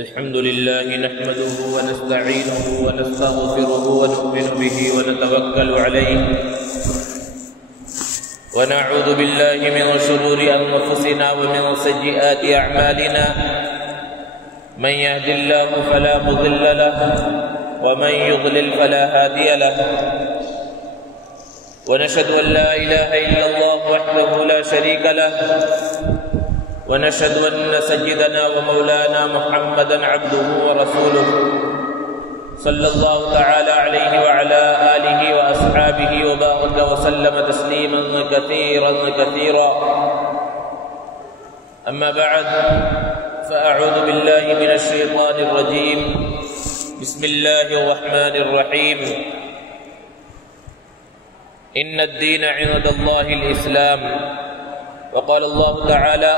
الحمد لله نحمده ونستعينه ونستغفره ونؤمن به ونتوكل عليه ونعوذ بالله من شرور أنفسنا ومن سيئات أعمالنا من يهد الله فلا مضل له ومن يضلل فلا هادي له ونشهد أن لا إله إلا الله وحده لا شريك له ونشهد أن سيدنا ومولانا محمدا عبده ورسوله صلى الله تعالى عليه وعلى آله وأصحابه وبارك وسلم تسليما كثيرا أما بعد فأعوذ بالله من الشيطان الرجيم بسم الله الرحمن الرحيم إن الدين عند الله الإسلام وقال الله تعالى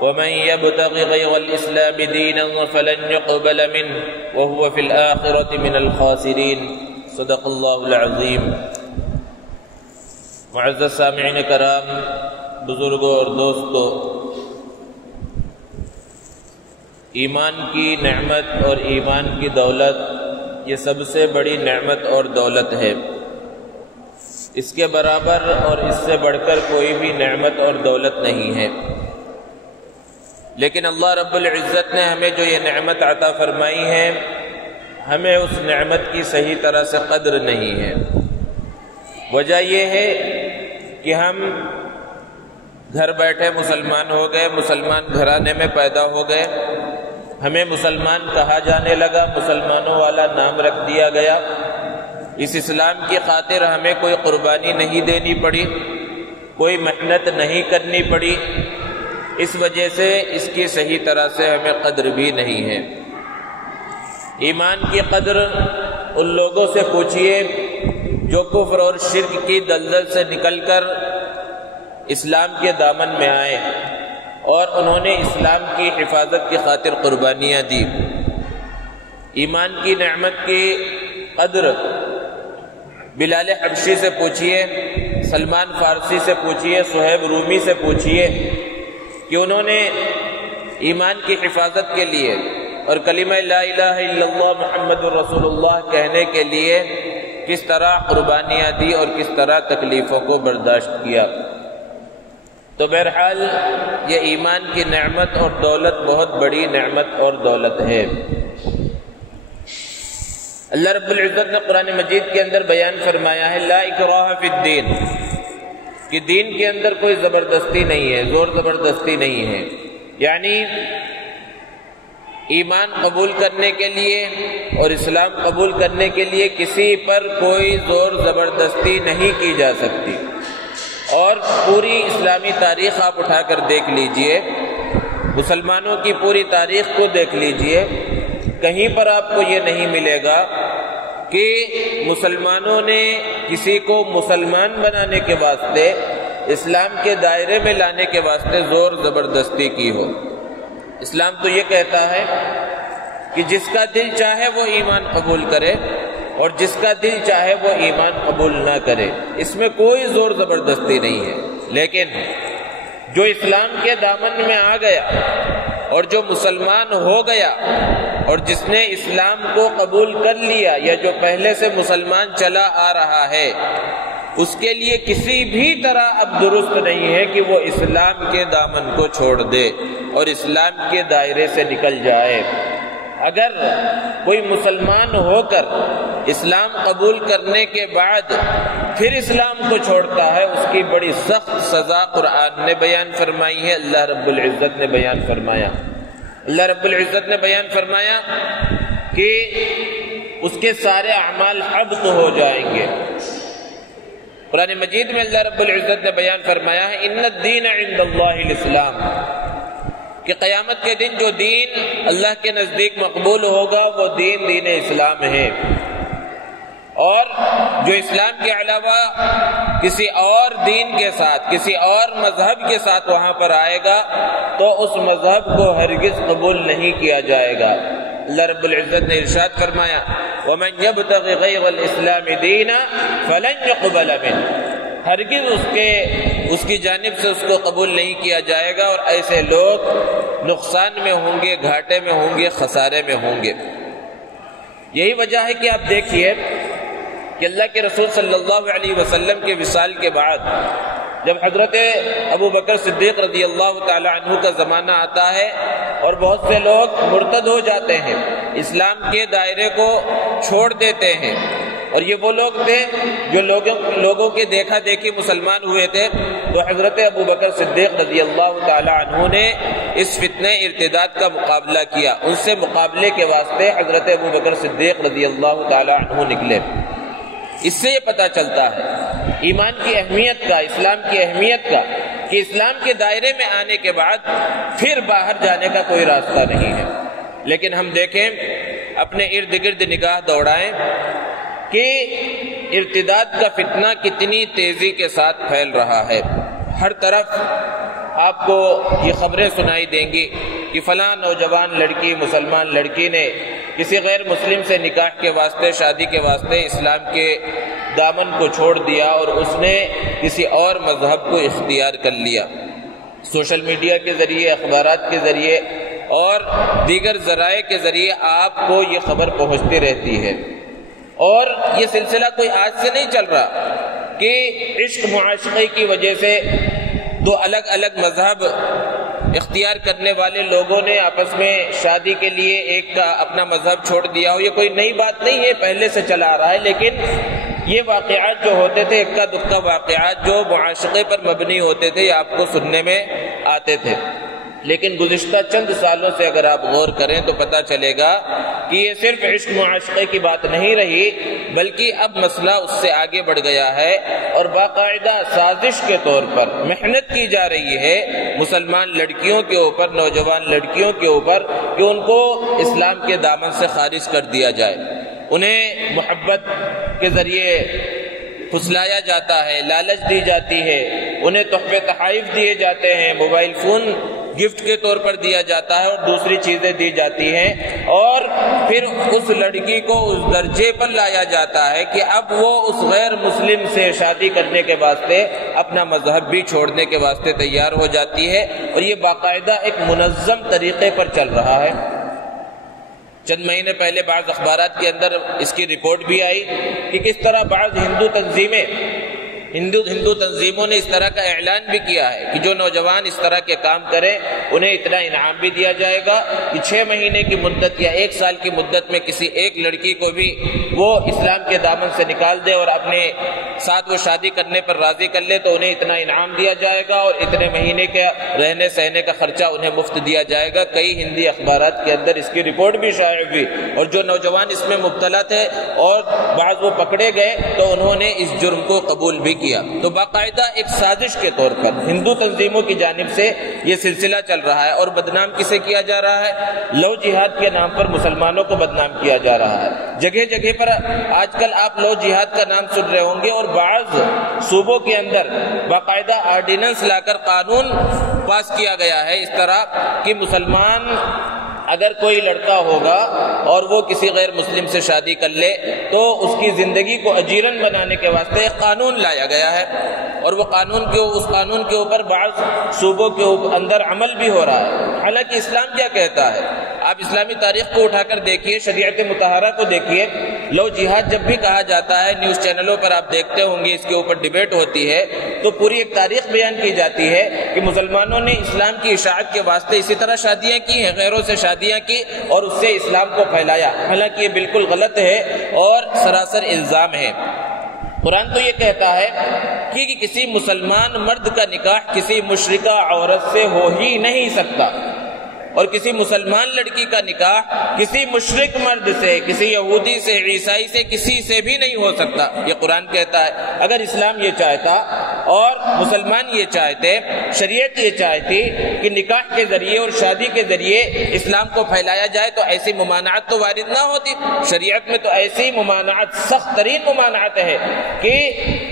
ومن يبتغ غير الإسلام دينا فلن يقبل منه وهو في الآخرة من الخاسرين صدق الله العظيم۔ معزز سامعین کرام، بزرگوں اور دوستوں، ایمان کی نعمت اور ایمان کی دولت یہ سب سے بڑی نعمت اور دولت ہے۔ اس کے برابر اور اس سے بڑھ کر کوئی بھی نعمت اور دولت نہیں ہے، لیکن اللہ رب العزت نے ہمیں جو یہ نعمت عطا فرمائی ہے، ہمیں اس نعمت کی صحیح طرح سے قدر نہیں ہے۔ وجہ یہ ہے کہ ہم گھر بیٹھے مسلمان ہو گئے، مسلمان گھرانے میں پیدا ہو گئے، ہمیں مسلمان کہا جانے لگا، مسلمانوں والا نام رکھ دیا گیا۔ اس اسلام کی خاطر ہمیں کوئی قربانی نہیں دینی پڑی، کوئی محنت نہیں کرنی پڑی، اس وجہ سے اس کی صحیح طرح سے ہمیں قدر بھی نہیں ہے۔ ایمان کی قدر ان لوگوں سے پوچھئے جو کفر اور شرک کی دلدل سے نکل کر اسلام کے دامن میں آئے اور انہوں نے اسلام کی حفاظت کی خاطر قربانیاں دی۔ ایمان کی نعمت کی قدر بلال حبشی سے پوچھئے، سلمان فارسی سے پوچھئے، صہیب رومی سے پوچھئے کہ انہوں نے ایمان کی حفاظت کے لیے اور کلمہ لا الہ الا اللہ محمد رسول اللہ کہنے کے لیے کس طرح قربانیاں دی اور کس طرح تکلیفوں کو برداشت کیا۔ تو بہرحال یہ ایمان کی نعمت اور دولت بہت بڑی نعمت اور دولت ہے۔ اللہ رب العزت نے قرآن مجید کے اندر بیان فرمایا ہے لا اکراہ فی الدین، کہ دین کے اندر کوئی زبردستی نہیں ہے، زور زبردستی نہیں ہے، یعنی ایمان قبول کرنے کے لیے اور اسلام قبول کرنے کے لیے کسی پر کوئی زور زبردستی نہیں کی جا سکتی۔ اور پوری اسلامی تاریخ آپ اٹھا کر دیکھ لیجئے، مسلمانوں کی پوری تاریخ کو دیکھ لیجئے، کہیں پر آپ کو یہ نہیں ملے گا کہ مسلمانوں نے کسی کو مسلمان بنانے کے واسطے، اسلام کے دائرے میں لانے کے واسطے زور زبردستی کی ہو۔ اسلام تو یہ کہتا ہے کہ جس کا دل چاہے وہ ایمان قبول کرے اور جس کا دل چاہے وہ ایمان قبول نہ کرے، اس میں کوئی زور زبردستی نہیں ہے۔ لیکن جو اسلام کے دامن میں آ گیا اور جو مسلمان ہو گیا اور جس نے اسلام کو قبول کر لیا یا جو پہلے سے مسلمان چلا آ رہا ہے، اس کے لیے کسی بھی طرح اب درست نہیں ہے کہ وہ اسلام کے دامن کو چھوڑ دے اور اسلام کے دائرے سے نکل جائے۔ اگر کوئی مسلمان ہو کر اسلام قبول کرنے کے بعد پھر اسلام کو چھوڑتا ہے، اس کی بڑی سخت سزا قرآن نے بیان فرمائی ہے، اللہ رب العزت نے بیان فرمایا۔ اللہ رب العزت نے بیان فرمایا کہ اس کے سارے اعمال حبط ہو جائیں گے۔ قرآن مجید میں اللہ رب العزت نے بیان فرمایا ہے ان الدین عند اللہ الاسلام، کہ قیامت کے دن جو دین اللہ کے نزدیک مقبول ہوگا وہ دین اسلام ہے، اور جو اسلام کے علاوہ کسی اور دین کے ساتھ، کسی اور مذہب کے ساتھ وہاں پر آئے گا تو اس مذہب کو ہرگز قبول نہیں کیا جائے گا۔ اللہ رب العزت نے ارشاد فرمایا وَمَنْ يَبْتَغِ غَيْرَ الْإِسْلَامِ دِينًا فَلَنْ يُقْبَلَ مِنْهُ، ہرگز اس کی جانب سے اس کو قبول نہیں کیا جائے گا، اور ایسے لوگ نقصان میں ہوں گے، گھاٹے میں ہوں گے، خسارے میں ہوں گے۔ یہی وجہ ہے کہ آپ دیکھیے کہ اللہ کے رسول صلی اللہ علیہ وسلم کے وصال کے بعد جب حضرت ابو بکر صدیق رضی اللہ تعالی عنہ کا زمانہ آتا ہے اور بہت سے لوگ مرتد ہو جاتے ہیں، اسلام کے دائرے کو چھوڑ دیتے ہیں، اور یہ وہ لوگ تھے جو لوگوں کے دیکھا دیکھی مسلمان ہوئے تھے، تو حضرت ابو بکر صدیق رضی اللہ تعالی عنہ نے اس فتنہ ارتداد کا مقابلہ کیا۔ ان سے مقابلے کے واسطے حضرت ابو بکر صدیق رضی اللہ تعالی عنہ نکلے۔ اس سے یہ پتہ چلتا ہے ایمان کی اہمیت کا، اسلام کی اہمیت کا، کہ اسلام کے دائرے میں آنے کے بعد پھر باہر جانے کا کوئی راستہ نہیں ہے۔ لیکن ہم دیکھیں، اپنے ارد گرد نگاہ دوڑائیں کہ ارتداد کا فتنہ کتنی تیزی کے ساتھ پھیل رہا ہے۔ ہر طرف آپ کو یہ خبریں سنائی دیں گی کہ فلاں نوجوان لڑکی، مسلمان لڑکی نے کسی غیر مسلم سے نکاح کے واسطے، شادی کے واسطے اسلام کے دامن کو چھوڑ دیا اور اس نے کسی اور مذہب کو اختیار کر لیا۔ سوشل میڈیا کے ذریعے، اخبارات کے ذریعے اور دیگر ذرائع کے ذریعے آپ کو یہ خبر پہنچتی رہتی ہے، اور یہ سلسلہ کوئی آج سے نہیں چل رہا کہ عشق معاشقے کی وجہ سے دو الگ الگ مذہب اختیار کرنے والے لوگوں نے آپس میں شادی کے لیے ایک کا اپنا مذہب چھوڑ دیا ہو۔ یہ کوئی نئی بات نہیں ہے، پہلے سے چلا آ رہا ہے، لیکن یہ واقعات جو ہوتے تھے، اکا دکا واقعات جو معاشقے پر مبنی ہوتے تھے، یہ آپ کو سننے میں آتے تھے۔ لیکن گزشتہ چند سالوں سے اگر آپ غور کریں تو پتہ چلے گا کہ یہ صرف عشق معاشقے کی بات نہیں رہی، بلکہ اب مسئلہ اس سے آگے بڑھ گیا ہے، اور باقاعدہ سازش کے طور پر محنت کی جا رہی ہے مسلمان لڑکیوں کے اوپر، نوجوان لڑکیوں کے اوپر، کہ ان کو اسلام کے دامن سے خارج کر دیا جائے۔ انہیں محبت کے ذریعے پھسلایا جاتا ہے، لالچ دی جاتی ہے، انہیں تحفے تحائف دیے جاتے ہیں، موبائل فون گفٹ کے طور پر دیا جاتا ہے اور دوسری چیزیں دی جاتی ہیں، اور پھر اس لڑکی کو اس درجے پر لایا جاتا ہے کہ اب وہ اس غیر مسلم سے شادی کرنے کے واسطے اپنا مذہب بھی چھوڑنے کے واسطے تیار ہو جاتی ہے، اور یہ باقاعدہ ایک منظم طریقے پر چل رہا ہے۔ چند مہینے پہلے بعض اخبارات کے اندر اس کی رپورٹ بھی آئی کہ کس طرح بعض ہندو تنظیموں نے اس طرح کا اعلان بھی کیا ہے کہ جو نوجوان اس طرح کے کام کریں انہیں اتنا انعام بھی دیا جائے گا کہ 6 مہینے کی مدت یا 1 سال کی مدت میں کسی ایک لڑکی کو بھی وہ اسلام کے دامن سے نکال دے اور اپنے ساتھ وہ شادی کرنے پر راضی کر لے تو انہیں اتنا انعام دیا جائے گا، اور اتنے مہینے کے رہنے سہنے کا خرچہ انہیں مفت دیا جائے گا۔ کئی ہندی اخبارات کے اندر اس کی رپورٹ بھی شائع ہوئی، اور جو نوجوان اس میں مبتلا تھے اور بعض وہ پکڑے گئے تو انہوں نے اس جرم کو قبول بھی کیا۔ تو باقاعدہ ایک سازش کے طور پر ہندو تنظیموں کی جانب سے یہ سلسلہ چل رہا ہے، اور بدنام کسے کیا جا رہا ہے؟ لو جہاد کے نام پر مسلمانوں کو بدنام کیا جا رہا ہے۔ جگہ جگہ پر آج کل آپ لو جہاد کا نام سن رہے ہوں گے، اور بعض صوبوں کے اندر باقاعدہ آرڈیننس لا کر قانون پاس کیا گیا ہے اس طرح کہ مسلمان اگر کوئی لڑکا ہوگا اور وہ کسی غیر مسلم سے شادی کر لے تو اس کی زندگی کو اجیرن بنانے کے واسطے ایک قانون لایا گیا ہے، اور وہ اس قانون کے اوپر بعض صوبوں کے اندر عمل بھی ہو رہا ہے۔ حالانکہ اسلام کیا کہتا ہے؟ آپ اسلامی تاریخ کو اٹھا کر دیکھیے، شریعت مطہرہ کو دیکھیے۔ لو جہاد جب بھی کہا جاتا ہے، نیوز چینلوں پر آپ دیکھتے ہوں گے اس کے اوپر ڈیبیٹ ہوتی ہے، تو پوری ایک تاریخ بیان کی جاتی ہے کہ مسلمانوں نے اسلام کی اشاعت کے واسطے اسی طرح شادیاں کی ہیں، غیروں سے شادیاں کی اور اس سے اسلام کو پھیلایا۔ حالانکہ یہ بالکل غلط ہے اور سراسر الزام ہے۔ قرآن تو یہ کہتا ہے کہ کسی مسلمان مرد کا نکاح کسی مشرکہ عورت سے ہو ہی نہیں سکتا، اور کسی مسلمان لڑکی کا نکاح کسی مشرک مرد سے، کسی یہودی سے، عیسائی سے، کسی سے بھی نہیں ہو سکتا، یہ قرآن کہتا ہے۔ اگر اسلام یہ چاہتا اور مسلمان یہ چاہتے، شریعت یہ چاہتی کہ نکاح کے ذریعے اور شادی کے ذریعے اسلام کو پھیلایا جائے تو ایسی ممانعت تو وارد نہ ہوتی۔ شریعت میں تو ایسی ممانعت، سخت ترین ممانعت ہے کہ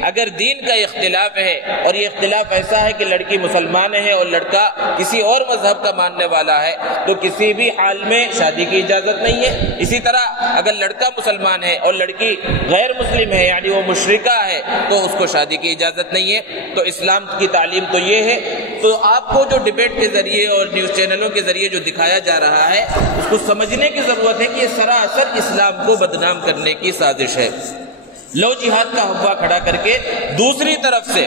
اگر دین کا اختلاف ہے اور یہ اختلاف ایسا ہے کہ لڑکی مسلمان ہے اور لڑکا کسی اور مذہب کا ماننے والا ہے، ہے تو کسی بھی حال میں شادی کی اجازت نہیں ہے۔ اسی طرح اگر لڑکا مسلمان ہے اور لڑکی غیر مسلم ہے یعنی وہ مشرکہ ہے تو اس کو شادی کی اجازت نہیں ہے۔ تو اسلام کی تعلیم تو یہ ہے۔ تو آپ کو جو ڈیبیٹ کے ذریعے اور نیوز چینلوں کے ذریعے جو دکھایا جا رہا ہے اس کو سمجھنے کی ضرورت ہے کہ یہ سراسر اسلام کو بدنام کرنے کی سازش ہے۔ لو جہاد کا حوالہ کھڑا کر کے دوسری طرف سے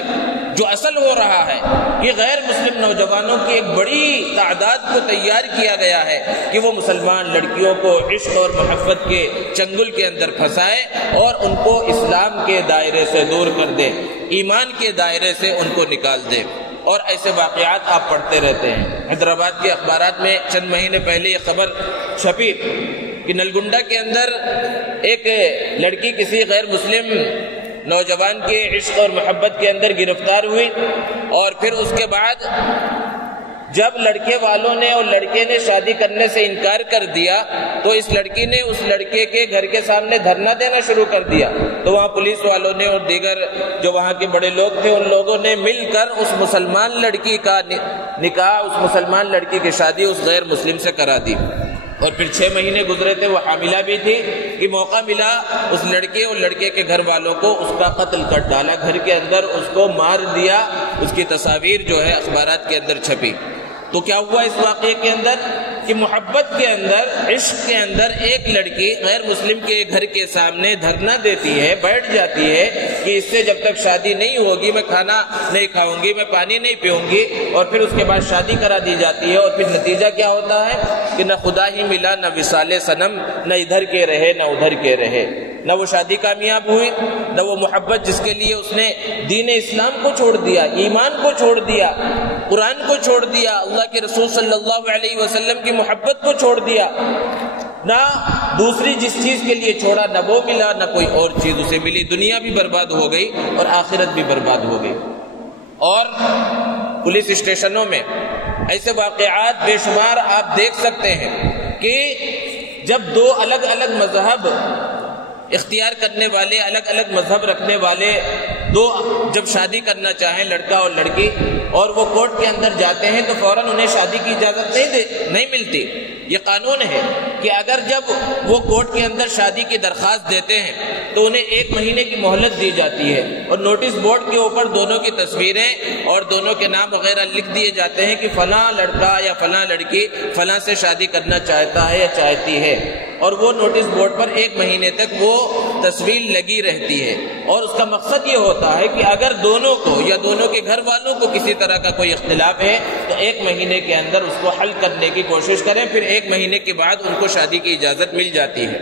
جو اصل ہو رہا ہے کہ غیر مسلم نوجوانوں کی ایک بڑی تعداد کو تیار کیا گیا ہے کہ وہ مسلمان لڑکیوں کو عشق اور محبت کے چنگل کے اندر پھنسائے اور ان کو اسلام کے دائرے سے دور کر دے، ایمان کے دائرے سے ان کو نکال دے۔ اور ایسے واقعات آپ پڑھتے رہتے ہیں۔ حیدرآباد کے اخبارات میں چند مہینے پہلے یہ خبر چھپی کہ نلگنڈا کے اندر ایک لڑکی کسی غیر مسلم نوجوان کے عشق اور محبت کے اندر گرفتار ہوئی، اور پھر اس کے بعد جب لڑکے والوں نے اور لڑکے نے شادی کرنے سے انکار کر دیا تو اس لڑکی نے اس لڑکے کے گھر کے سامنے دھرنا دینا شروع کر دیا۔ تو وہاں پولیس والوں نے اور دیگر جو وہاں کے بڑے لوگ تھے ان لوگوں نے مل کر اس مسلمان لڑکی کا نکاح، اس مسلمان لڑکی کی شادی اس غیر مسلم سے کرا دی۔ اور پھر 6 مہینے گزرے تھے، وہ حاملہ بھی تھی کہ موقع ملا اس لڑکے اور لڑکے کے گھر والوں کو اس کا قتل کر ڈالا، گھر کے اندر اس کو مار دیا۔ اس کی تصاویر جو ہے اخبارات کے اندر چھپی۔ تو کیا ہوا اس واقعے کے اندر کہ محبت کے اندر، عشق کے اندر ایک لڑکی غیر مسلم کے گھر کے سامنے دھرنا دیتی ہے، بیٹھ جاتی ہے کہ اس سے جب تک شادی نہیں ہوگی میں کھانا نہیں کھاؤں گی، میں پانی نہیں پیوں گی، اور پھر اس کے بعد شادی کرا دی جاتی ہے۔ اور پھر نتیجہ کیا ہوتا ہے کہ نہ خدا ہی ملا، نہ وصال صنم، نہ ادھر کے رہے نہ ادھر کے رہے، نہ وہ شادی کامیاب ہوئی، نہ وہ محبت جس کے لیے اس نے دین اسلام کو چھوڑ دیا، ایمان کو چھوڑ دیا، قرآن کو چھوڑ دیا، اللہ کے رسول صلی اللہ علیہ وسلم کی محبت کو چھوڑ دیا، نہ دوسری جس چیز کے لیے چھوڑا نہ وہ ملا، نہ کوئی اور چیز اسے ملی۔ دنیا بھی برباد ہو گئی اور آخرت بھی برباد ہو گئی۔ اور پولیس اسٹیشنوں میں ایسے واقعات بے شمار آپ دیکھ سکتے ہیں کہ جب دو الگ الگ مذہب اختیار کرنے والے، الگ الگ مذہب رکھنے والے دو جب شادی کرنا چاہیں، لڑکا اور لڑکی، اور وہ کورٹ کے اندر جاتے ہیں تو فوراً انہیں شادی کی اجازت نہیں ملتی۔ یہ قانون ہے کہ اگر جب وہ کورٹ کے اندر شادی کی درخواست دیتے ہیں تو انہیں 1 مہینے کی مہلت دی جاتی ہے، اور نوٹس بورڈ کے اوپر دونوں کی تصویریں اور دونوں کے نام وغیرہ لکھ دیے جاتے ہیں کہ فلاں لڑکا یا فلاں لڑکی فلاں سے شادی کرنا چاہتا ہے یا چاہتی ہے، اور وہ نوٹس بورڈ پر 1 مہینے تک وہ تصویر لگی رہتی ہے۔ اور اس کا مقصد یہ ہوتا ہے کہ اگر دونوں کو یا دونوں کے گھر والوں کو کسی طرح کا کوئی اختلاف ہے تو 1 مہینے کے اندر اس کو حل کرنے کی کوشش کریں، پھر 1 مہینے کے بعد ان کو شادی کی اجازت مل جاتی ہے۔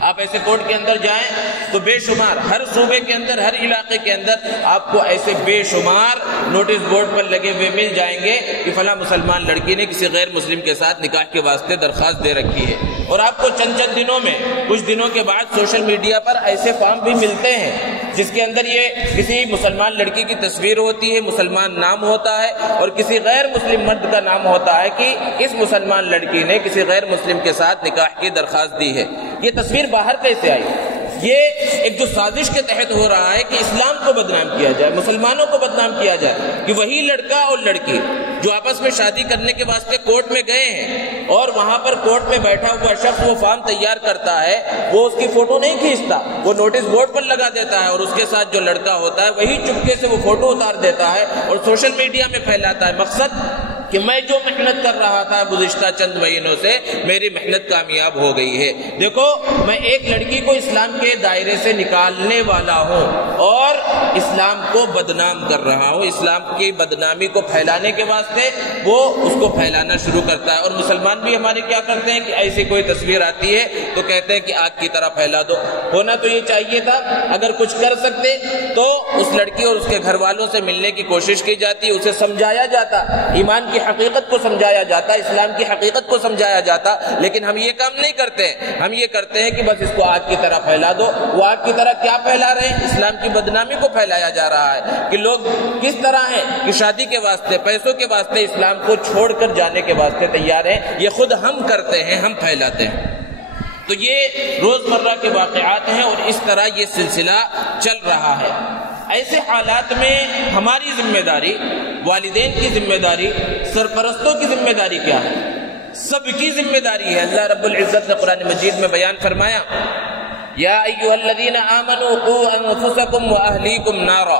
آپ ایسے کورٹ کے اندر جائیں تو بے شمار ہر صوبے کے اندر، ہر علاقے کے اندر آپ کو ایسے بے شمار نوٹس بورڈ پر لگے ہوئے مل جائیں گے کہ فلاں مسلمان لڑکی نے کسی غیر مسلم کے ساتھ نکاح کے واسطے درخواست دے رکھی ہے۔ اور آپ کو چند دنوں میں، کچھ دنوں کے بعد سوشل میڈیا پر ایسے فارم بھی ملتے ہیں جس کے اندر یہ کسی مسلمان لڑکی کی تصویر ہوتی ہے، مسلمان نام ہوتا ہے، اور کسی غیر مسلم مرد کا نام ہوتا ہے کہ اس مسلمان لڑکی نے کسی غیر مسلم کے ساتھ نکاح کی درخواست دی ہے۔ یہ تصویر باہر کیسے آئی؟ یہ ایک جو سازش کے تحت ہو رہا ہے کہ اسلام کو بدنام کیا جائے، مسلمانوں کو بدنام کیا جائے، کہ وہی لڑکا اور لڑکی جو آپس میں شادی کرنے کے واسطے کورٹ میں گئے ہیں اور وہاں پر کورٹ میں بیٹھا ہوا شخص وہ فارم تیار کرتا ہے، وہ اس کی فوٹو نہیں کھینچتا، وہ نوٹس بورڈ پر لگا دیتا ہے، اور اس کے ساتھ جو لڑکا ہوتا ہے وہی چپکے سے وہ فوٹو اتار دیتا ہے اور سوشل میڈیا میں پھیلاتا ہے۔ مقصد کہ میں جو محنت کر رہا تھا گزشتہ چند مہینوں سے، میری محنت کامیاب ہو گئی ہے، دیکھو میں ایک لڑکی کو اسلام کے دائرے سے نکالنے والا ہوں اور اسلام کو بدنام کر رہا ہوں۔ اسلام کی بدنامی کو پھیلانے کے واسطے وہ اس کو پھیلانا شروع کرتا ہے۔ اور مسلمان بھی ہمارے کیا کرتے ہیں کہ ایسی کوئی تصویر آتی ہے تو کہتے ہیں کہ آگ کی طرح پھیلا دو۔ ہونا تو یہ چاہیے تھا اگر کچھ کر سکتے تو اس لڑکی اور اس کے گھر والوں سے ملنے کی کوشش کی جاتی، اسے سمجھایا جاتا، ایمان کی حقیقت کو سمجھایا جاتا، اسلام کی حقیقت کو سمجھایا جاتا، لیکن ہم یہ کام نہیں کرتے ہیں۔ ہم یہ کرتے ہیں کہ بس اس کو آگ کی طرح پھیلا دو۔ وہ آگ کی طرح کیا پھیلا رہے ہیں؟ اسلام کی بدنامی کو پھیلایا جا رہا ہے کہ لوگ کس طرح ہیں کہ شادی کے واسطے، پیسوں کے واسطے اسلام کو چھوڑ کر جانے کے واسطے تیار ہیں۔ یہ خود ہم کرتے ہیں، ہم پھیلاتے ہیں۔ تو یہ روزمرہ کے واقعات ہیں اور اس طرح یہ سلسلہ چل رہا ہے۔ ایسے حالات میں ہماری ذمہ داری، والدین کی ذمہ داری، سرپرستوں کی ذمہ داری کیا ہے سب کی ذمہ داری ہے۔ اللہ رب العزت نے قرآن مجید میں بیان فرمایا یا ایھا الذین آمنوا قوا انفسکم واہلیکم نارا،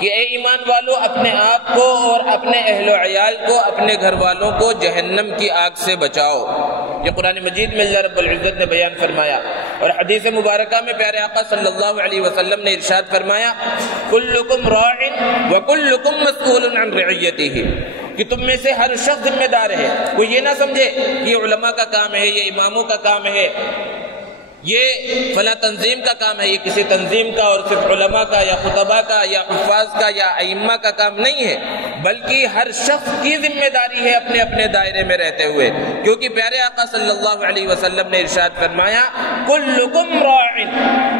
کہ اے ایمان والو اپنے آپ کو اور اپنے اہل و عیال کو، اپنے گھر والوں کو جہنم کی آگ سے بچاؤ۔ یہ قرآن مجید میں اللہ رب العزت نے بیان فرمایا۔ اور حدیث مبارکہ میں پیارے آقا صلی اللہ علیہ وسلم نے ارشاد فرمایا کلکم راع وکلکم مسئول عن رعیتہ، کہ تم میں سے ہر شخص ذمہ دار ہے۔ کوئی یہ نہ سمجھے کہ یہ علماء کا کام ہے، یہ اماموں کا کام ہے، یہ فلاں تنظیم کا کام ہے، یہ کسی تنظیم کا اور صرف علماء کا یا خطباء کا یا حفاظ کا یا ائمہ کا کام نہیں ہے، بلکہ ہر شخص کی ذمہ داری ہے اپنے اپنے دائرے میں رہتے ہوئے، کیونکہ پیارے آقا صلی اللہ علیہ وسلم نے ارشاد فرمایا کلکم راع،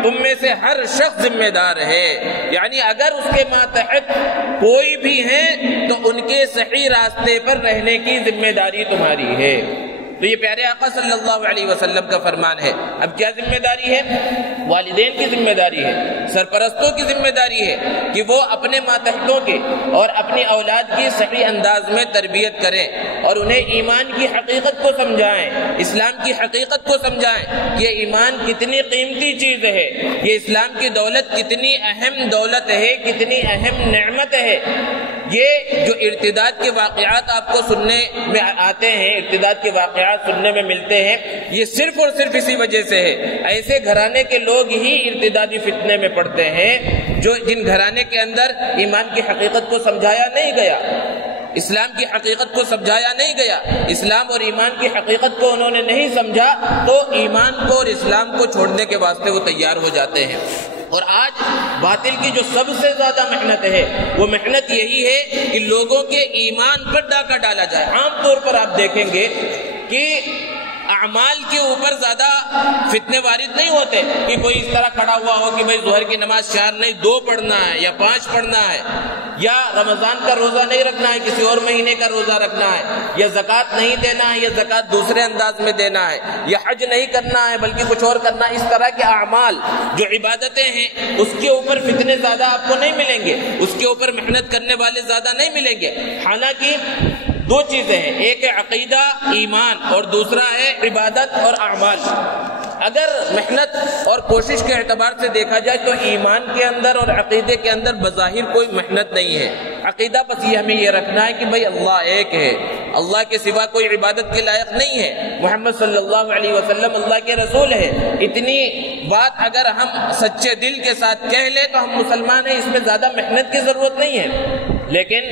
تم میں سے ہر شخص ذمہ دار ہے، یعنی اگر اس کے ماتحت کوئی بھی ہے تو ان کے صحیح راستے پر رہنے کی ذمہ داری تمہاری ہے۔ تو یہ پیارے آقا صلی اللہ علیہ وسلم کا فرمان ہے۔ اب کیا ذمہ داری ہے؟ والدین کی ذمہ داری ہے، سرپرستوں کی ذمہ داری ہے کہ وہ اپنے ماتحتوں کے اور اپنی اولاد کی صحیح انداز میں تربیت کریں اور انہیں ایمان کی حقیقت کو سمجھائیں، اسلام کی حقیقت کو سمجھائیں کہ ایمان کتنی قیمتی چیز ہے، یہ اسلام کی دولت کتنی اہم دولت ہے، کتنی اہم نعمت ہے۔ یہ جو ارتداد کے واقعات آپ کو سننے میں آتے ہیں، ارتداد کے واقعات سننے میں ملتے ہیں، یہ صرف اور صرف اسی وجہ سے ہے۔ ایسے گھرانے کے لوگ ہی ارتدادی فتنے میں پڑتے ہیں جن گھرانے کے اندر ایمان کی حقیقت کو سمجھایا نہیں گیا، اسلام کی حقیقت کو سمجھایا نہیں گیا، اسلام اور ایمان کی حقیقت کو انہوں نے نہیں سمجھا، تو ایمان کو اور اسلام کو چھوڑنے کے واسطے وہ تیار ہو جاتے ہیں۔ اور آج باطل کی جو سب سے زیادہ محنت ہے وہ محنت یہی ہے کہ لوگوں کے ایمان پر ڈاکہ ڈالا جائے۔ عام طور پر آپ دیکھیں گے کہ اعمال کے اوپر زیادہ فتنے وارد نہیں ہوتے کہ کوئی اس طرح کھڑا ہوا ہو کہ بھئی ظہر کی نماز 4 نہیں 2 پڑھنا ہے یا 5 پڑھنا ہے، یا رمضان کا روزہ نہیں رکھنا ہے، کسی اور مہینے کا روزہ رکھنا ہے، یا زکوٰۃ نہیں دینا ہے یا زکوٰۃ دوسرے انداز میں دینا ہے، یا حج نہیں کرنا ہے بلکہ کچھ اور کرنا ہے۔ اس طرح کے اعمال جو عبادتیں ہیں اس کے اوپر فتنے زیادہ آپ کو نہیں ملیں گے، اس کے اوپر محنت کرنے والے زیادہ نہیں ملیں گے۔ حالانکہ 2 چیزیں ہیں، ایک ہے عقیدہ ایمان اور دوسرا ہے عبادت اور اعمال۔ اگر محنت اور کوشش کے اعتبار سے دیکھا جائے تو ایمان کے اندر اور عقیدے کے اندر بظاہر کوئی محنت نہیں ہے۔ عقیدہ بس یہ ہمیں یہ رکھنا ہے کہ بھئی اللہ ایک ہے، اللہ کے سوا کوئی عبادت کے لائق نہیں ہے، محمد صلی اللہ علیہ وسلم اللہ کے رسول ہے۔ اتنی بات اگر ہم سچے دل کے ساتھ کہہ لیں تو ہم مسلمان ہیں، اس میں زیادہ محنت کی ضرورت نہیں ہے۔ لیکن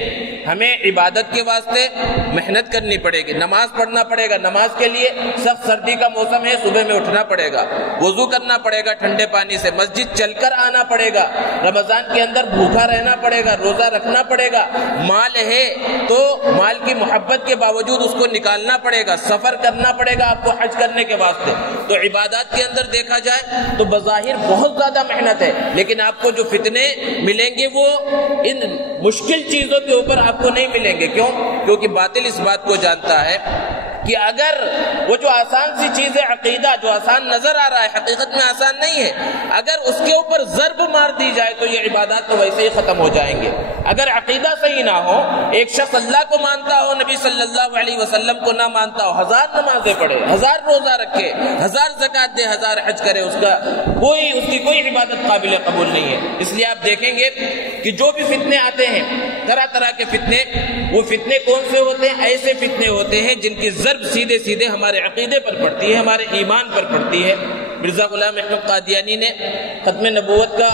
ہمیں عبادت کے واسطے محنت کرنی پڑے گی، نماز پڑھنا پڑے گا، نماز کے لیے سخت سردی کا موسم ہے، صبح میں اٹھنا پڑے گا، وضو کرنا پڑے گا ٹھنڈے پانی سے، مسجد چل کر آنا پڑے گا، رمضان کے اندر بھوکا رہنا پڑے گا، روزہ رکھنا پڑے گا، مال ہے تو مال کی محبت کے باوجود اس کو نکالنا پڑے گا، سفر کرنا پڑے گا آپ کو حج کرنے کے واسطے۔ تو عبادات کے اندر دیکھا جائے تو بظاہر بہت زیادہ محنت ہے، لیکن آپ کو جو فتنے ملیں گے وہ ان مشکل چیزوں کے اوپر آپ کو نہیں ملیں گے۔ کیوں؟ کیونکہ باطل اس بات کو جانتا ہے کہ اگر وہ جو آسان سی چیز ہے عقیدہ، جو آسان نظر آ رہا ہے حقیقت میں آسان نہیں ہے، اگر اس کے اوپر ضرب مار دی جائے تو یہ عبادات تو ویسے ہی ختم ہو جائیں گے۔ اگر عقیدہ صحیح نہ ہو، ایک شخص اللہ کو مانتا ہو، نبی صلی اللہ علیہ وسلم کو نہ مانتا ہو، 1000 نمازیں پڑھے، 1000 روزہ رکھے، 1000 زکوٰۃ دے، 1000 حج کرے، اس کی کوئی عبادت قابل قبول نہیں ہے۔ اس لیے آپ دیکھیں گے کہ جو بھی فتنے آتے ہیں، طرح طرح کے فتنے، وہ فتنے کون سے ہوتے ہیں؟ ایسے فتنے ہوتے ہیں جن کی ضرب سیدھے سیدھے ہمارے عقیدے پر پڑتی ہے، ہمارے ایمان پر پڑتی ہے۔ مرزا غلام احمد قادیانی نے ختم نبوت کا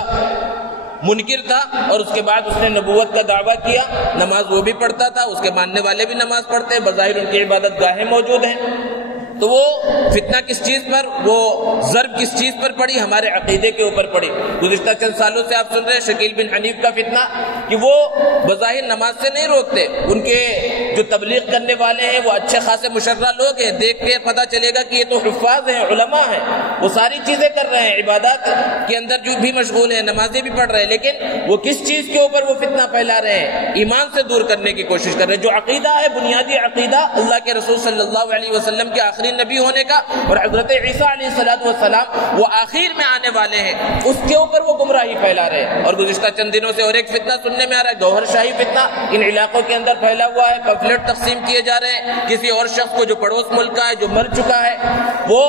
منکر تھا اور اس کے بعد اس نے نبوت کا دعویٰ کیا، نماز وہ بھی پڑھتا تھا، اس کے ماننے والے بھی نماز پڑھتے ہیں، بظاہر ان کی عبادت گاہیں موجود ہیں۔ تو وہ فتنہ کس چیز پر، وہ ضرب کس چیز پر پڑی؟ ہمارے عقیدے کے اوپر پڑی۔ گزشتہ چند سالوں سے آپ سن رہے ہیں شکیل بن حنیف کا فتنہ، کہ وہ بظاہر نماز سے نہیں روکتے، ان کے جو تبلیغ کرنے والے ہیں وہ اچھے خاصے مشرع لوگ ہیں، دیکھ کے پتہ چلے گا کہ یہ تو حفاظ ہیں، علماء ہیں، وہ ساری چیزیں کر رہے ہیں، عبادات کے اندر جو بھی مشغول ہیں، نمازیں بھی پڑھ رہے ہیں، لیکن وہ کس چیز کے اوپر وہ فتنہ پھیلا رہے ہیں؟ ایمان سے دور کرنے کی کوشش کر رہے ہیں۔ جو عقیدہ ہے، بنیادی عقیدہ اللہ کے رسول صلی اللہ علیہ وسلم کے آخری آخری نبی ہونے کا، اور حضرت عیسیٰ علیہ السلام وہ آخر میں آنے والے ہیں، اس کے اوپر وہ گمراہی پھیلا رہے ہیں۔ اور گزشتہ چند دنوں سے اور ایک فتنہ سننے میں آ رہا ہے، گوہر شاہی فتنہ ان علاقوں کے اندر پھیلا ہوا ہے، پمفلٹ تقسیم کیے جا رہے ہیں کسی اور شخص کو جو پڑوس ملک کا ہے، جو مر چکا ہے، وہ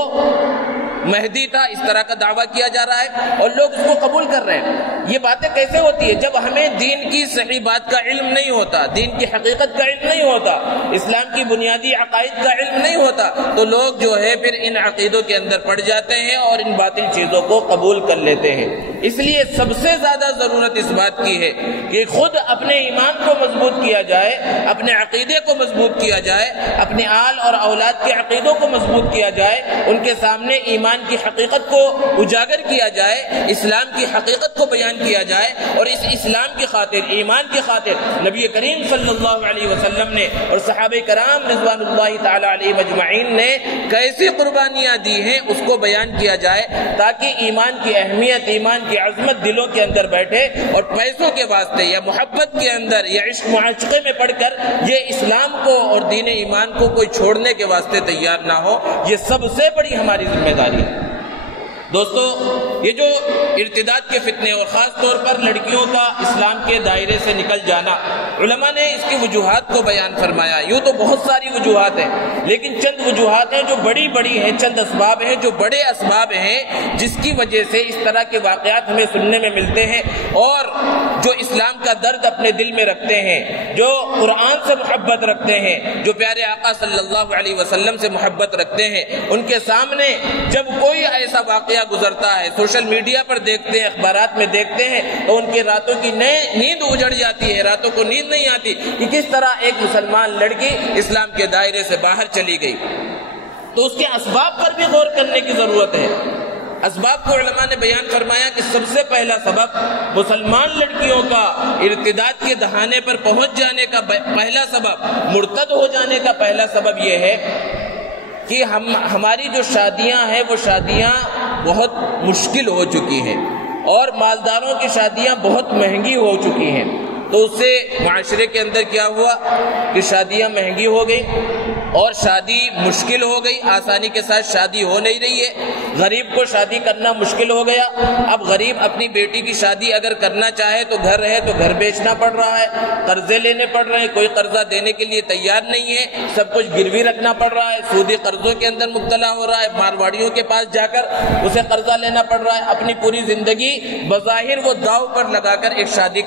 مہدی تھا، اس طرح کا دعویٰ کیا جا رہا ہے اور لوگ اس کو قبول کر رہے ہیں۔ یہ باتیں کیسے ہوتی ہے؟ جب ہمیں دین کی صحیح بات کا علم نہیں ہوتا، دین کی حقیقت کا علم نہیں ہوتا، اسلام کی بنیادی عقائد کا علم نہیں ہوتا، تو لوگ جو ہے پھر ان عقیدوں کے اندر پڑ جاتے ہیں اور ان باطل چیزوں کو قبول کر لیتے ہیں۔ اس لیے سب سے زیادہ ضرورت اس بات کی ہے کہ خود اپنے ایمان کو مضبوط کیا جائے، اپنے عقیدے کو مضبوط کیا جائے، اپنے آل اور اولاد کے عقیدوں کو مضبوط کیا جائے، ان کے سامنے ایمان کی حقیقت کو اجاگر کیا جائے، اسلام کی حقیقت کو بیان کیا جائے، اور اس اسلام کی خاطر، ایمان کی خاطر نبی کریم صلی اللہ علیہ وسلم نے اور صحابہ کرام رضوان اللہ تعالی علیہ مجمعین نے کیسی قربانیاں دی ہیں اس کو بیان کیا جائے، تاکہ ایمان کی اہمیت، ایمان کی عظمت دلوں کے اندر بیٹھے، اور پیسوں کے واسطے یا محبت کے اندر یا عشق معاشقے میں پڑھ کر یہ اسلام کو اور دین ایمان کو کوئی چھوڑنے کے واسطے تیار نہ ہو۔ یہ سب سے بڑی ہماری ذمہ داری ہے۔ دوستو، یہ جو ارتداد کے فتنے اور خاص طور پر لڑکیوں کا اسلام کے دائرے سے نکل جانا، علماء نے اس کی وجوہات کو بیان فرمایا۔ یوں تو بہت ساری وجوہات ہیں، لیکن چند وجوہات ہیں جو بڑی بڑی ہیں، چند اسباب ہیں جو بڑے اسباب ہیں جس کی وجہ سے اس طرح کے واقعات ہمیں سننے میں ملتے ہیں، اور جو اسلام کا درد اپنے دل میں رکھتے ہیں، جو قرآن سے محبت رکھتے ہیں، جو پیارے آقا صلی اللہ علیہ وسلم سے محبت رکھتے ہیں، ان کے سامنے جب کوئی ایسا واقعہ گزرتا ہے، سوشل میڈیا پر دیکھتے ہیں، اخبارات میں دیکھتے ہیں، تو ان کے راتوں کی نیند اجڑ جاتی ہے، راتوں کو نیند نہیں آتی کہ کس طرح ایک مسلمان لڑکی اسلام کے دائرے سے باہر چلی گئی۔ تو اس کے اسباب پر بھی غور کرنے کی ضرورت ہے۔ اسباب کو علماء نے بیان فرمایا کہ سب سے پہلا سبب مسلمان لڑکیوں کا ارتداد کے دہانے پر پہنچ جانے کا پہلا سبب، مرتد ہو جانے کا پہلا سبب یہ ہے کہ ہماری جو شادیاں ہیں وہ شادیاں بہت مشکل ہو چکی ہیں، اور مالداروں کی شادیاں بہت مہنگی ہو چکی ہیں۔ تو اس سے معاشرے کے اندر کیا ہوا کہ شادیاں مہنگی ہو گئی اور شادی مشکل ہو گئی، آسانی کے ساتھ شادی ہو نہیں رہی ہے، غریب کو شادی کرنا مشکل ہو گیا۔ اب غریب اپنی بیٹی کی شادی اگر کرنا چاہے تو گھر ہے تو گھر بیچنا پڑ رہا ہے، قرضے لینے پڑ رہے ہیں، کوئی قرضہ دینے کے لیے تیار نہیں ہے، سب کچھ گروی رکھنا پڑ رہا ہے، سودی قرضوں کے اندر مبتلا ہو رہا ہے، مارواڑیوں کے پاس جا کر اسے قرضہ لینا پڑ رہا ہے، اپنی پوری زندگی بظاہر وہ داؤ پر لگا کر ایک شادی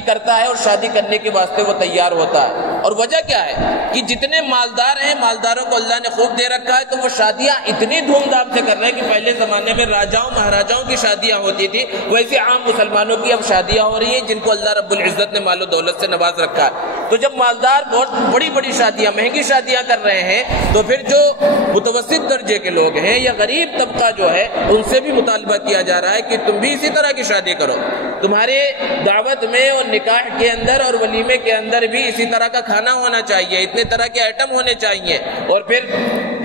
کرتا ہے اور شادی کرنے کے واسطے وہ تیار ہوتا ہے۔ اور وجہ کیا ہے کہ جتنے مالدار ہیں، مالداروں کو اللہ نے خوب دے رکھا ہے، تو وہ شادیاں اتنی دھوم دھام سے کر رہے ہیں کہ پہلے زمانے میں راجاؤں مہاراجاؤں کی شادیاں ہوتی تھی، ویسے عام مسلمانوں کی اب شادیاں ہو رہی ہیں جن کو اللہ رب العزت نے مال و دولت سے نواز رکھا ہے۔ تو جب مالدار بہت بڑی بڑی شادیاں، مہنگی شادیاں کر رہے ہیں، تو پھر جو متوسط درجے کے لوگ ہیں یا غریب طبقہ جو ہے، ان سے بھی مطالبہ کیا جا رہا ہے کہ تم بھی اسی طرح کی شادی کرو، تمہارے دعوت میں اور نکاح کے اندر اور ولیمے کے اندر بھی اسی طرح کا کھانا ہونا چاہیے، اتنے طرح کے آئٹم ہونے چاہیے۔ اور پھر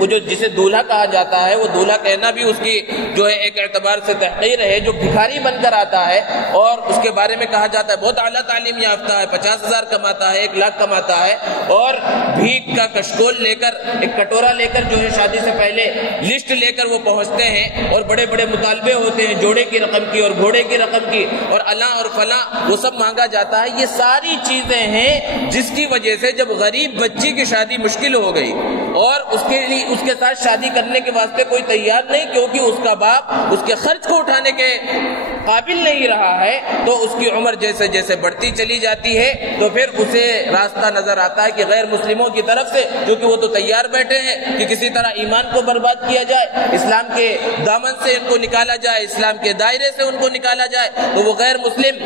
وہ جو جسے دولہا کہا جاتا ہے، وہ دولہا کہنا بھی اس کی جو ہے ایک اعتبار سے تحقیر ہے، جو بھکاری بن کر آتا ہے اور اس کے بارے میں کہا جاتا ہے بہت اعلیٰ تعلیم یافتہ ہے، 50,000 کماتا ہے، 1,00,000 کماتا ہے، اور بھیک کا کشکول لے کر، ایک کٹورا لے کر جو ہے شادی سے پہلے لسٹ لے کر وہ پہنچتے ہیں، اور بڑے بڑے مطالبے ہوتے ہیں، جوڑے کی رقم کی اور گھوڑے کی رقم کی اور الاں اور فلاں، وہ سب مانگا جاتا ہے۔ یہ ساری چیزیں ہیں جس کی وجہ سے جب غریب بچی کی شادی مشکل ہو گئی اور اس کے ساتھ شادی کرنے کے واسطے کوئی تیار نہیں، کیونکہ اس کا باپ اس کے خرچ کو اٹھانے کے قابل نہیں رہا ہے، تو اس کی عمر جیسے جیسے بڑھتی چلی جاتی ہے، تو پھر اسے راستہ نظر آتا ہے کہ غیر مسلموں کی طرف سے، کیونکہ وہ تو تیار بیٹھے ہیں کہ کسی طرح ایمان کو برباد کیا جائے، اسلام کے دامن سے ان کو نکالا جائے، اسلام کے دائرے سے ان کو نکالا جائے، تو وہ غیر مسلم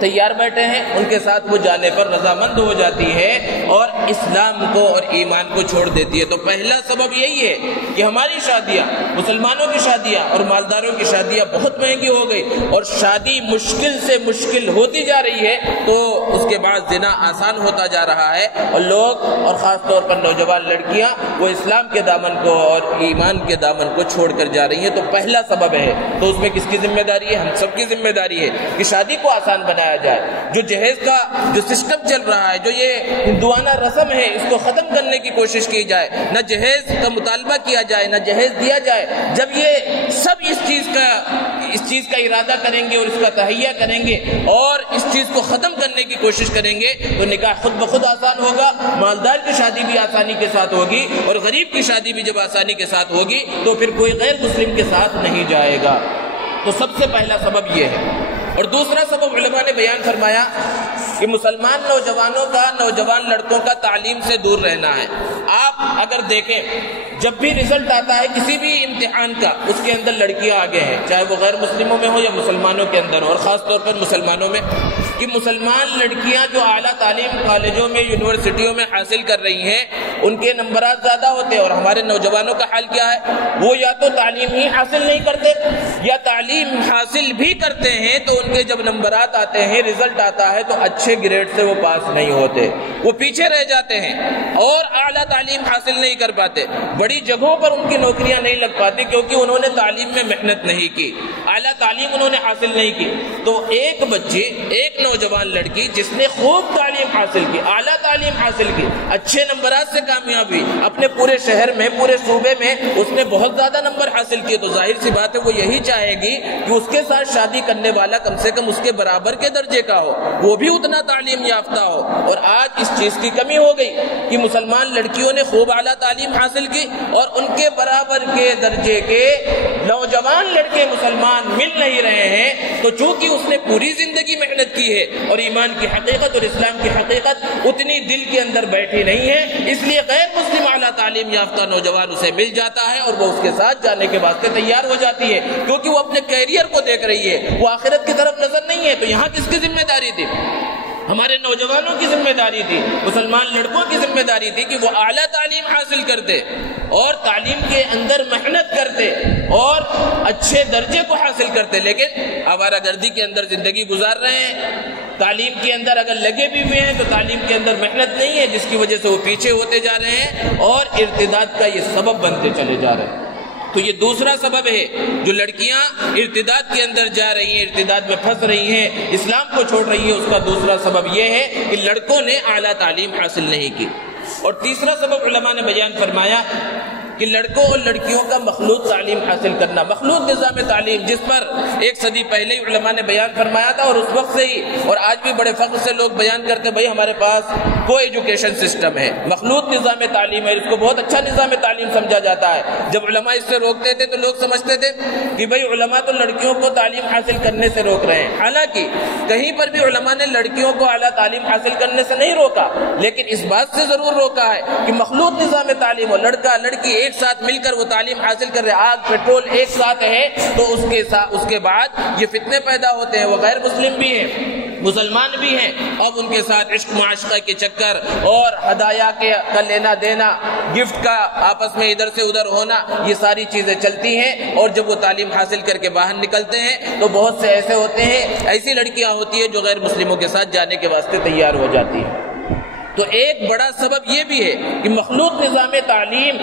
تیار بیٹھے ہیں، ان کے ساتھ وہ جانے پر رضامند ہو جاتی ہے اور اسلام کو اور ایمان کو چھوڑ دیتی ہے۔ تو پہلا سبب یہی ہے کہ ہماری شادیاں، مسلمانوں کی شادیاں اور مالداروں کی شادیاں بہت مہنگی ہو گئی، اور شادی مشکل سے مشکل ہوتی جا رہی ہے تو اس کے بعد زنا آسان ہوتا جا رہا ہے، اور لوگ اور خاص طور پر نوجوان لڑکیاں وہ اسلام کے دامن کو اور ایمان کے دامن کو چھوڑ کر جا رہی ہیں۔ تو پہلا سبب ہے، تو اس میں کس کی ذمہ داری ہے؟ ہم سب کی ذمہ داری ہے کہ شادی کو آسان بنایا جائے۔ جو جہیز کا جو سسٹم چل رہا ہے، جو یہ ہندوانہ رسم ہے، اس کو ختم کرنے کی کوشش کی جائے، نہ جہیز کا مطالبہ کیا جائے، نہ جہیز دیا جائے۔ جب یہ سب اس چیز کا ارادہ کریں گے اور اس کا تہیہ کریں گے اور اس چیز کو ختم کرنے کی کوشش کریں گے تو نکاح خود بخود آسان ہوگا، مالدار کی شادی بھی آسانی کے ساتھ ہوگی اور غریب کی شادی بھی جب آسانی کے ساتھ ہوگی تو پھر کوئی غیر مسلم کے ساتھ نہیں جائے گا۔ تو سب سے پہلا سبب یہ ہے۔ اور دوسرا سبب علماء نے بیان فرمایا کہ مسلمان نوجوان لڑکوں کا تعلیم سے دور رہنا ہے۔ آپ اگر دیکھیں جب بھی رزلٹ آتا ہے کسی بھی امتحان کا، اس کے اندر لڑکیاں آگے ہیں، چاہے وہ غیر مسلموں میں ہو یا مسلمانوں کے اندر ہو، اور خاص طور پر مسلمانوں میں، کہ مسلمان لڑکیاں جو اعلیٰ تعلیم کالجوں میں یونیورسٹیوں میں حاصل کر رہی ہیں ان کے نمبرات زیادہ ہوتے ہیں، اور ہمارے نوجوانوں کا حال کیا ہے؟ وہ یا تو تعلیم ہی حاصل نہیں کرتے یا تعلیم حاصل بھی کرتے ہیں تو ان کے جب نمبرات آتے ہیں، رزلٹ آتا ہے تو اچھے گریڈ سے وہ پاس نہیں ہوتے، وہ پیچھے رہ جاتے ہیں اور اعلیٰ تعلیم حاصل نہیں کر پاتے، بڑی جگہوں پر ان کی نوکریاں نہیں لگ پاتی کیونکہ انہوں نے تعلیم میں محنت نہیں کی، اعلیٰ تعلیم انہوں نے حاصل نہیں کی۔ تو ایک بچی، ایک نوجوان لڑکی جس نے خوب تعلیم حاصل کی، اعلیٰ تعلیم حاصل کی، اچھے نمبرات سے کامیاب ہوئی، اپنے پورے شہر میں، پورے صوبے میں اس نے بہت زیادہ نمبر حاصل کیے، تو ظاہر سی بات ہے وہ یہی چاہے گی کہ اس کے ساتھ شادی کرنے والا کم سے کم اس کے برابر کے درجے کا ہو، وہ بھی اتنا تعلیم یافتہ ہو۔ اور آج اس چیز کی کمی ہو گئی کہ مسلمان لڑکیوں نے خوب اعلیٰ تعلیم حاصل کی اور ان کے برابر کے درجے کے نوجوان لڑکے مسلمان مل نہیں رہے ہیں، تو چونکہ اس نے پوری زندگی محنت کی ہے اور ایمان کی حقیقت اور اسلام کی حقیقت اتنی دل کے اندر بیٹھی نہیں ہے، اس لیے غیر مسلم اعلیٰ تعلیم یافتہ نوجوان اسے مل جاتا ہے اور وہ اس کے ساتھ جانے کے واسطے تیار ہو جاتی ہے، کیونکہ وہ اپنے کیریئر کو دیکھ رہی ہے، وہ آخرت کی طرف نظر نہیں ہے۔ تو یہاں کس کی ذمہ داری تھی؟ ہمارے نوجوانوں کی ذمہ داری تھی، مسلمان لڑکوں کی ذمہ داری تھی کہ وہ اعلیٰ تعلیم حاصل کرتے اور تعلیم کے اندر محنت کرتے اور اچھے درجے کو حاصل کرتے، لیکن آوارہ گردی کے اندر زندگی گزار رہے ہیں، تعلیم کے اندر اگر لگے بھی ہوئے ہیں تو تعلیم کے اندر محنت نہیں ہے، جس کی وجہ سے وہ پیچھے ہوتے جا رہے ہیں اور ارتداد کا یہ سبب بنتے چلے جا رہے ہیں۔ تو یہ دوسرا سبب ہے، جو لڑکیاں ارتداد کے اندر جا رہی ہیں، ارتداد میں پھنس رہی ہیں، اسلام کو چھوڑ رہی ہیں، اس کا دوسرا سبب یہ ہے کہ لڑکوں نے اعلیٰ تعلیم حاصل نہیں کی۔ اور تیسرا سبب علماء نے بیان فرمایا کہ لڑکوں اور لڑکیوں کا مخلوط تعلیم حاصل کرنا، مخلوط نظام تعلیم، جس پر ایک صدی پہلے ہی علماء نے بیان فرمایا تھا اور اس وقت سے ہی اور آج بھی بڑے فخر سے لوگ بیان کرتے بھائی ہمارے پاس کو ایجوکیشن سسٹم ہے، مخلوط نظام تعلیم ہے، اس کو بہت اچھا نظام تعلیم سمجھا جاتا ہے۔ جب علماء اس سے روکتے تھے تو لوگ سمجھتے تھے کہ بھائی علماء تو لڑکیوں کو تعلیم حاصل کرنے سے روک رہے ہیں، حالانکہ کہیں پر بھی علماء نے لڑکیوں کو اعلیٰ تعلیم حاصل کرنے سے نہیں روکا، لیکن اس بات سے ضرور روکا ہے کہ مخلوط نظام تعلیم ہو، لڑکا لڑکی ایک ساتھ مل کر وہ تعلیم حاصل کر رہے، آگ پیٹرول ایک ساتھ ہے تو اس کے بعد یہ فتنے پیدا ہوتے ہیں، وہ غیر مسلم بھی ہیں، مسلمان بھی ہیں، اب ان کے ساتھ عشق معاشقہ کے چکر اور ہدایہ کا لینا دینا، گفٹ کا آپس میں ادھر سے ادھر ہونا، یہ ساری چیزیں چلتی ہیں، اور جب وہ تعلیم حاصل کر کے باہر نکلتے ہیں تو بہت سے ایسے ہوتے ہیں، ایسی لڑکیاں ہوتی ہیں جو غیر مسلموں کے ساتھ جانے کے واسطے تیار ہو جاتی ہیں۔ تو ایک بڑا سبب یہ بھی ہے کہ مخلوط نظام تعلیم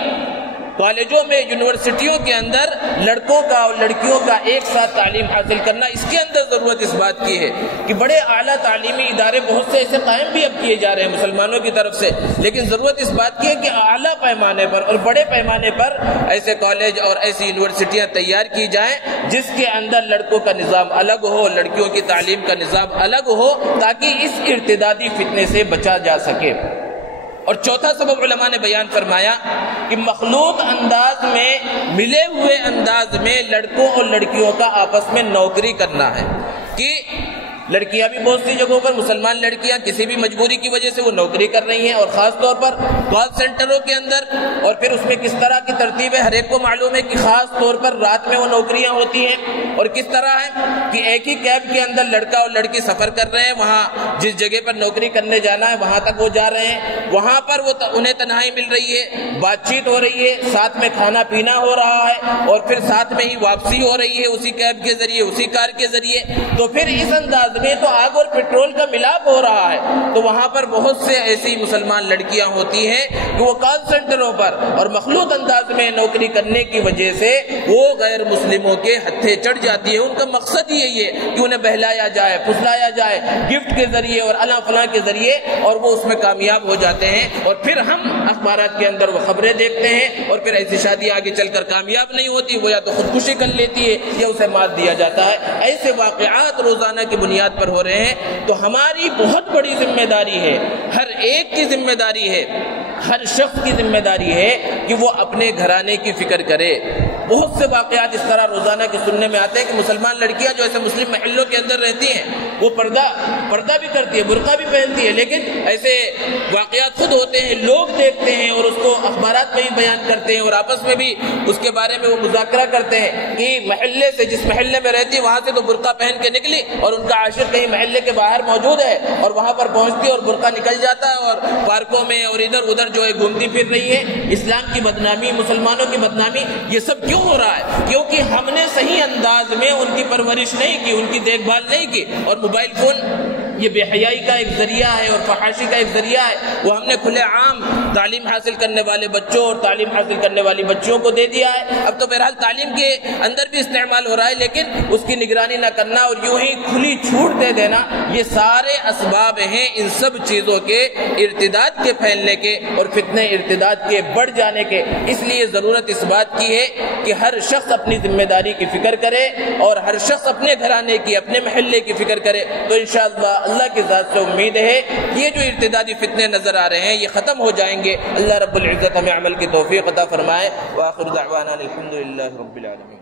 کالجوں میں، یونیورسٹیوں کے اندر لڑکوں کا اور لڑکیوں کا ایک ساتھ تعلیم حاصل کرنا، اس کے اندر ضرورت اس بات کی ہے کہ بڑے اعلیٰ تعلیمی ادارے بہت سے ایسے قائم بھی اب کیے جا رہے ہیں مسلمانوں کی طرف سے، لیکن ضرورت اس بات کی ہے کہ اعلیٰ پیمانے پر اور بڑے پیمانے پر ایسے کالج اور ایسی یونیورسٹیاں تیار کی جائیں جس کے اندر لڑکوں کا نظام الگ ہو، لڑکیوں کی تعلیم کا نظام الگ ہو، تاکہ اس ارتدادی فتنے سے بچا جا سکے۔ اور چوتھا سبب علماء نے بیان فرمایا کہ مخلوط انداز میں، ملے ہوئے انداز میں لڑکوں اور لڑکیوں کا آپس میں نوکری کرنا ہے، کہ لڑکیاں بھی بہت سی جگہوں پر مسلمان لڑکیاں کسی بھی مجبوری کی وجہ سے وہ نوکری کر رہی ہیں، اور خاص طور پر کال سینٹروں کے اندر، اور پھر اس میں کس طرح کی ترتیب ہے ہر ایک کو معلوم ہے کہ خاص طور پر رات میں وہ نوکریاں ہوتی ہیں، اور کس طرح ہے کہ ایک ہی کیب کے اندر لڑکا اور لڑکی سفر کر رہے ہیں، وہاں جس جگہ پر نوکری کرنے جانا ہے وہاں تک وہ جا رہے ہیں، وہاں پر وہ انہیں تنہائی مل رہی ہے، بات چیت ہو رہی ہے، ساتھ میں کھانا پینا ہو رہا ہے، اور پھر ساتھ میں ہی واپسی ہو رہی ہے اسی کیب کے ذریعے، اسی کار کے ذریعے، تو پھر اس انداز میں تو آگ اور پیٹرول کا ملاپ ہو رہا ہے۔ تو وہاں پر بہت سے ایسی مسلمان لڑکیاں ہوتی ہیں کہ وہ کال سینٹروں پر اور مخلوط انداز میں نوکری کرنے کی وجہ سے وہ غیر مسلموں کے ہتھے چڑھ جاتی ہے۔ ان کا مقصد یہی ہے کہ انہیں بہلایا جائے، پھسلایا جائے گفٹ کے ذریعے اور الاں فلاں کے ذریعے، اور وہ اس میں کامیاب ہو جاتے ہیں، اور پھر ہم اخبارات کے اندر وہ خبریں دیکھتے ہیں، اور پھر ایسی شادی آگے چل کر کامیاب نہیں ہوتی، وہ یا تو خودکشی کر لیتی ہے یا اسے مار دیا جاتا ہے۔ ایسے واقعات روزانہ کی بنیاد پر ہو رہے ہیں۔ تو ہماری بہت بڑی ذمہ داری ہے، ہر ایک کی ذمہ داری ہے، ہر شخص کی ذمہ داری ہے کہ وہ اپنے گھرانے کی فکر کرے۔ بہت سے واقعات اس طرح روزانہ کے سننے میں آتے ہیں کہ مسلمان لڑکیاں جو ایسے مسلم محلوں کے اندر رہتی ہیں وہ پردہ بھی کرتی ہے، برقع بھی پہنتی ہے، لیکن ایسے واقعات خود ہوتے ہیں، لوگ دیکھتے ہیں اور اس کو اخبارات میں بھی بیان کرتے ہیں، اور آپس میں بھی اس کے بارے میں وہ مذاکرہ کرتے ہیں کہ محلے سے، جس محلے میں رہتی وہاں سے تو برقع پہن کے نکلی اور ان کا عاشق کہیں محلے کے باہر موجود ہے، اور وہاں پر پہنچتی اور برقع نکل جاتا ہے اور پارکوں میں اور ادھر ادھر جو ہے گھومتی پھر رہی ہے۔ اسلام کی بدنامی، مسلمانوں کی بدنامی، یہ سب کیوں ہو رہا ہے؟ کیونکہ ہم نے صحیح انداز میں ان کی پرورش نہیں کی، ان کی دیکھ بھال نہیں کی، اور موبائل فون یہ بے حیائی کا ایک ذریعہ ہے اور فحاشی کا ایک ذریعہ ہے، وہ ہم نے کھلے عام تعلیم حاصل کرنے والے بچوں اور تعلیم حاصل کرنے والی بچیوں کو دے دیا ہے۔ اب تو بہرحال تعلیم کے اندر بھی استعمال ہو رہا ہے، لیکن اس کی نگرانی نہ کرنا اور یوں ہی کھلی چھوٹ دے دینا، یہ سارے اسباب ہیں ان سب چیزوں کے ارتداد کے پھیلنے کے اور فتنے ارتداد کے بڑھ جانے کے۔ اس لیے ضرورت اس بات کی ہے کہ ہر شخص اپنی ذمہ داری کی فکر کرے، اور ہر شخص اپنے گھرانے کی، اپنے محلے کی فکر کرے، تو انشاءاللہ اللہ کی ذات سے امید ہے یہ جو ارتدادی فتنے نظر آ رہے ہیں یہ ختم ہو جائیں گے۔ اللہ رب العزت ہمیں عمل کی توفیق عطا فرمائے۔ وآخر دعوانا الحمدللہ رب العالمین۔